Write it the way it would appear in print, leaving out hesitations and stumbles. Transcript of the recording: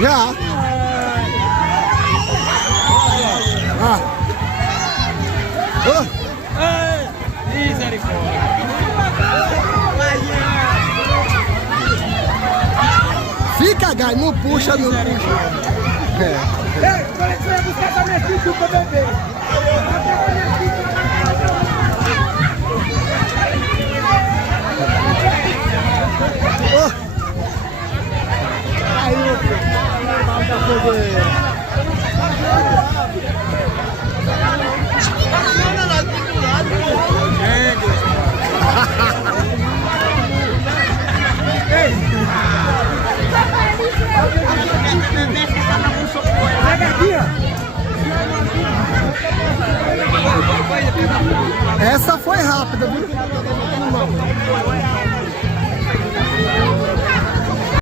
Já. Ah. Oh. Misericórdia. Fica, Gai, não puxa, não puxa. Ei, quando você vai buscar essa minha filha pra beber? Oh. Aí, meu filho. Da fogueira. Pega aqui, ó. Essa foi rápida, viu?